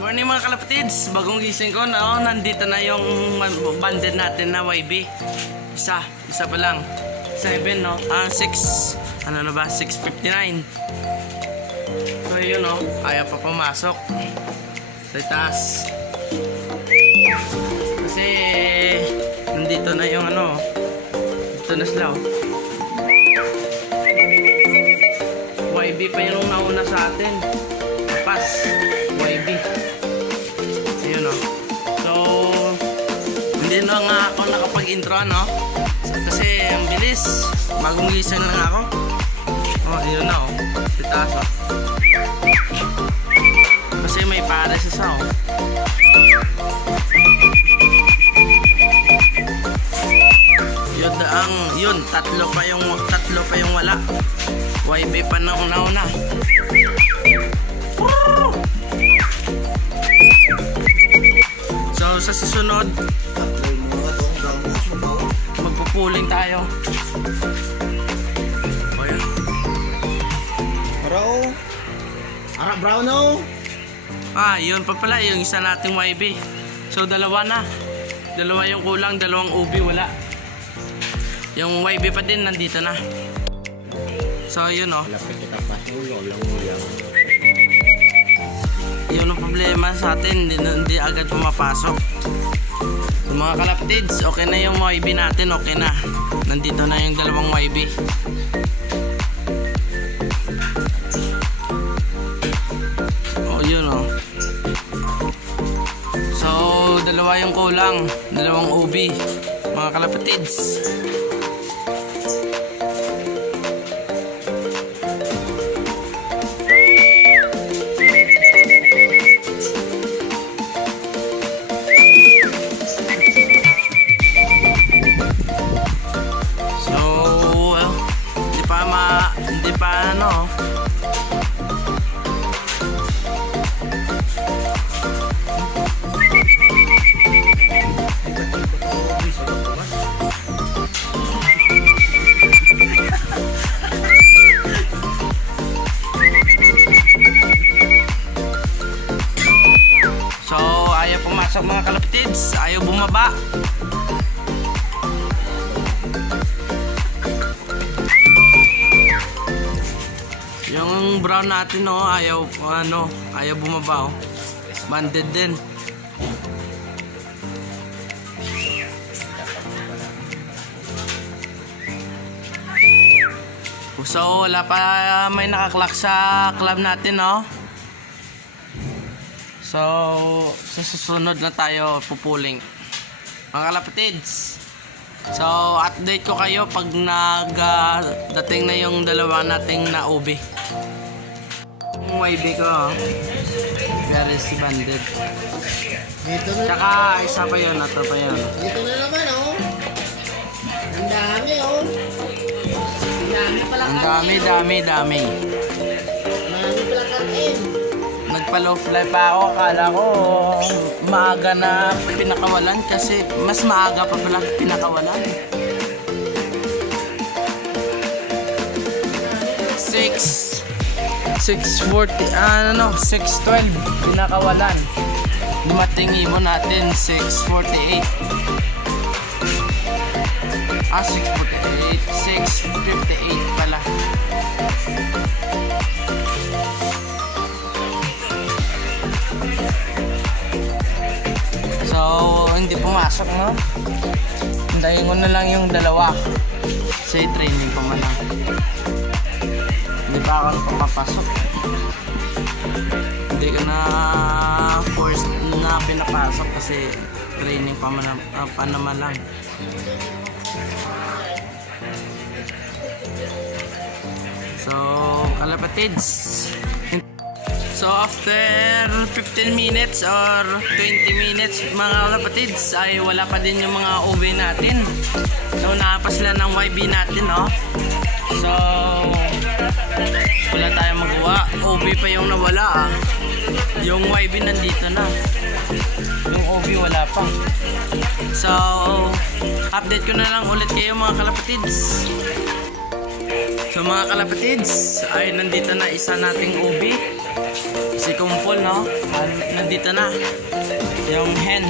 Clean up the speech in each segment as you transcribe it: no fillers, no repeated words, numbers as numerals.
Morning mga kalapatids, bagong gising ko na nandito na yung banded natin na YB. Isa pa lang. 7 no? 6, ano na ba? 6:59. So yun no, ayaw pa pumasok sa taas. Kasi nandito na yung ano, dito na sila. YB pa yung nauna sa atin. Pas, YB. So yun no. So hindi na nga ako nakapag-intro no. Kasi ang bilis. Bagong gising lang ako. Oh, yun na oh. Sa taas oh. Kasi may pares isa oh. Yun, tatlo pa yung wala. YB pa na una-una. So sa susunod magpupuling tayo. O yan. Ara brown no? Yun pa pala yung isa nating YB. So dalawa na. Dalawa yung kulang, dalawang ubi wala. Yung YB pa din nandito na. So yun oh. Yun ang problema sa atin, hindi agad pumapasok. Yung mga kalapatids, okay na yung YB natin, okay na. Nandito na yung dalawang YB. Oh yun oh. So dalawa yung kulang, dalawang ubi, mga kalapatids. Hindi pa ano. So ayaw pumasok mga kalapatids, ayaw bumaba. Yung brown natin no, ayaw bumaba oh. Banded din. So wala pa may nakaklak sa club natin no. So sa susunod na tayo pupuling mga kalapatids. So update ko kayo pag dating na yung dalawa nating na ubi. Yung YB ko very si banded. Dito na. Tsaka isa pa yun, ito pa yun. Dito na naman oh. Ang dami oh. Ang dami. Dami pala kain. Nagpa-low fly pa ako, akala ko maaga na pinakawalan kasi mas maaga pa pala pinakawalan. 6:12 pinakawalan. Dumating ibon natin 6:48. 6:58 pala. So hindi pumasok no. Hintayin ko na lang yung dalawa. Say training pa man lang. Hindi pa ako papapasok. Hindi ka na forced na pinapasok kasi training pa naman lang. So kalapatids, so after 15 minutes or 20 minutes mga kalapatids ay wala pa din yung mga OB natin. So nakapas lang ng YB natin no. So wala tayong magawa. OB pa yung nawala Yung YB nandito na. Yung OB wala pa. So update ko na lang ulit kayo mga kalapatids. So mga kalapatids, ay nandito na isa nating ubi. Si Kumpol, no? Nandito na. Yung hen.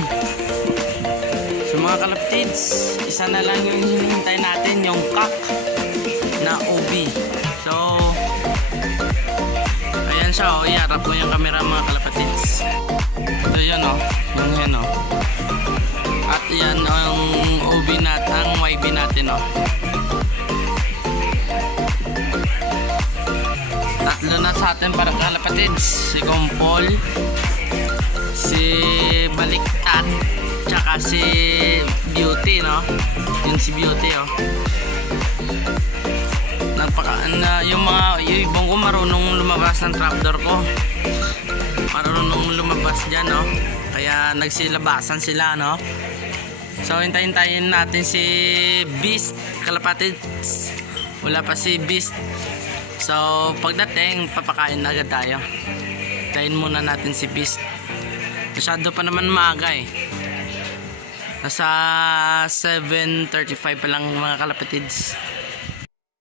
So mga kalapatids, isa na lang yung hinihintay natin, yung cock na ubi. So, ayan siya, oh. Iarap ko yung camera mga kalapatids. So yun, oh. Yung hen, oh. At yan ang ubi natin, ang YB natin, oh. Tatlo na sa atin para kalapatids. Si Kumpol, si Baliktad, tsaka si Beauty, no? Yung si Beauty, oh. Yung ibang ko marunong lumabas ng trapdoor ko. Marunong lumabas dyan, no? Kaya nagsilabasan sila, no? So hintayin natin si Beast, kalapatids. Wala pa si Beast. So pagdating, papakain na agad tayo. Hintayin muna natin si Beast. Masyado pa naman maaga eh. Nasa 7:35 pa lang mga kalapatids.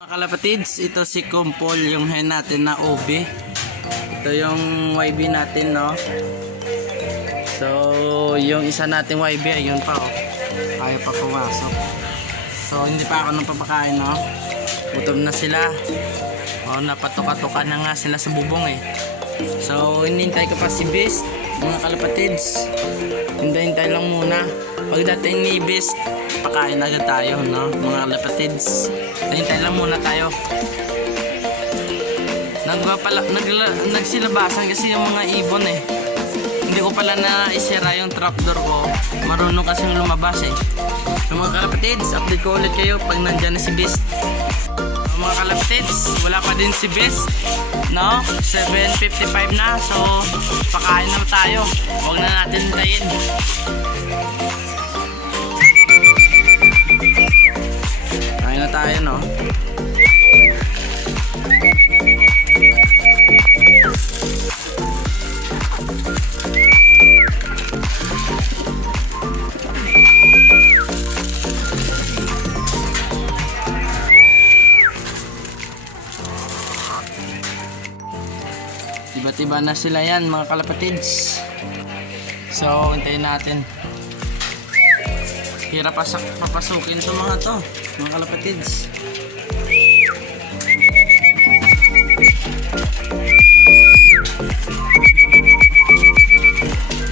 Mga kalapatids, ito si Kumpol, yung hen natin na ubi. Ito yung YB natin, no? So yung isa nating YB, ayun pa, oh. Kaya pa pumasok. So hindi pa ako nang papakain, no? Gutom na sila. Oh, napatuka-tuka na nga sila sa bubong eh. So hinintay ko pa si Beast, mga kalapatids. Hintay lang muna. Pagdating ni Beast, pakain agad tayo, no? Mga kalapatids. Hintay lang muna tayo. Nagsilabasan kasi yung mga ibon eh. Hindi ko pala na isira yung trapdoor ko. Marunong kasing lumabas eh. So mga kalapatids, update ko ulit kayo pag nandyan na si Beast. Mga kalapatids, wala pa din si Beast, no? 7:55 na, so pakain na tayo. Huwag na natin hintayin. Kain na tayo, no? Iba-iba na sila yan mga kalapatids. So hintayin natin. Hirap papasukin ito mga to, mga kalapatids.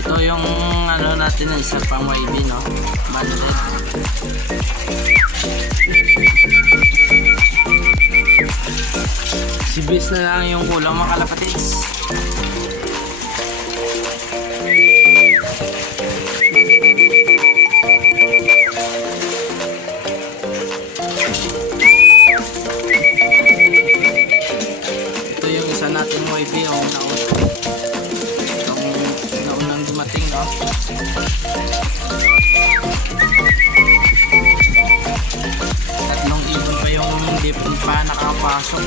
Ito yung ano natin, isa pang YB, no? Banded. Si Beast na lang yung kulang mga kalapatids. Ito yung isa nating YB, yung naunang dumating, no? Tatlong ibon pa yung hindi pa nakapasok.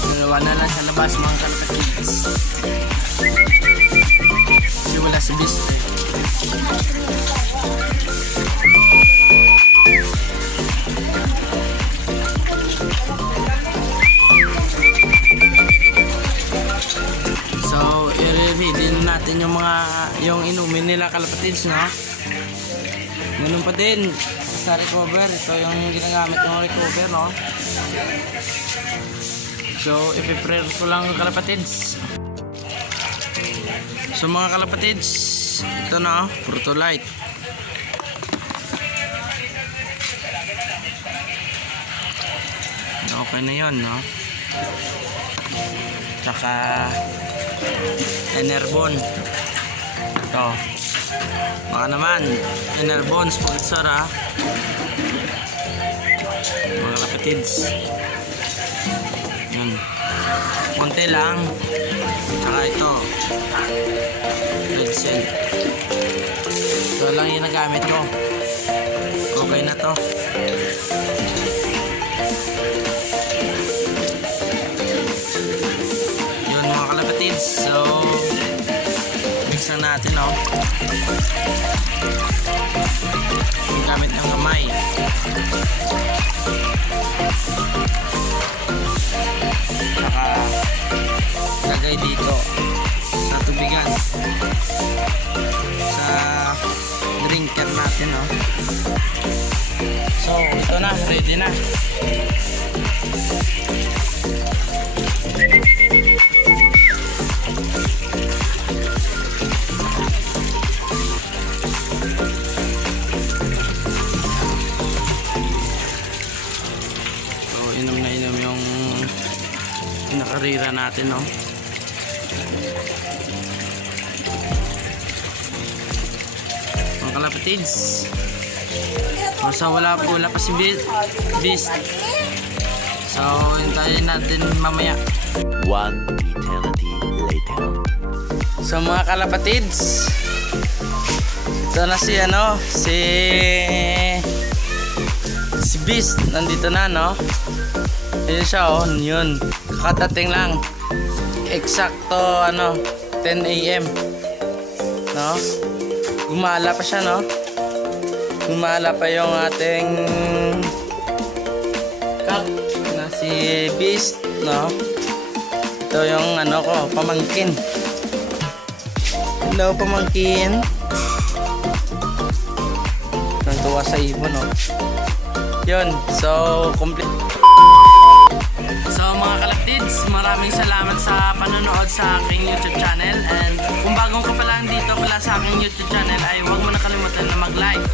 Dalawa na lang sa labas mga kalapatids. Kasi wala si Beast eh. So i-ready natin yung inumin nila kalapatids, no? Ganun pa din sa recover. Ito yung ginagamit ng recover, no? So ipiprare ko lang kalapatids. So mga kalapatids, ito na, Protolite. Okay na yun, no? Tsaka Enerbon. Ito. Baka naman Enerbon sponsor, ha? Mga kalapatids. Yun. Konti lang. Tsaka ito. Red cell. Ito lang yung nagamit ko. Okay na to. Yun mga kalapatids. So mix na natin, oh. Yung gamit ng kamay. Saka lagay dito sa tubigan. Sa drinker natin, oh. So, ito na, ready na. So, inom na inom yung nakarira natin, no? Mga kalapatids. Basta wala pa si Beast. So, hintayin natin mamaya. One eternity later. So, mga kalapatids, ito na si si Beast. Nandito na, no? Ayun siya, oh. Yun. Kakatating lang. Eksakto, 10 AM. No? Gumala pa siya, no? Gumala pa yung ating cup na si Beast, no? Ito yung pamangkin. Hello, pamangkin. Nantuwa sa ibon, no? Yun, so complete. So mga kalaptids, maraming salamat sa panonood sa aking YouTube channel. And kung bagong ka pa lang dito pala sa aking YouTube channel, ay huwag mo na kalimutan na mag-like,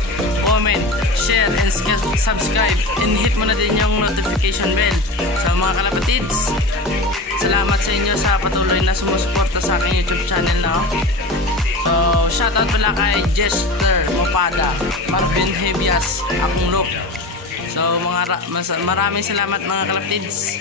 comment, share, and subscribe. And hit mo na din yung notification bell. So mga kalaptids, salamat sa inyo sa patuloy na sumusuporta sa aking YouTube channel, no? So shoutout pala kay Jester Mopada, Marvin Hebias, akong look. So maraming salamat mga kalaptids.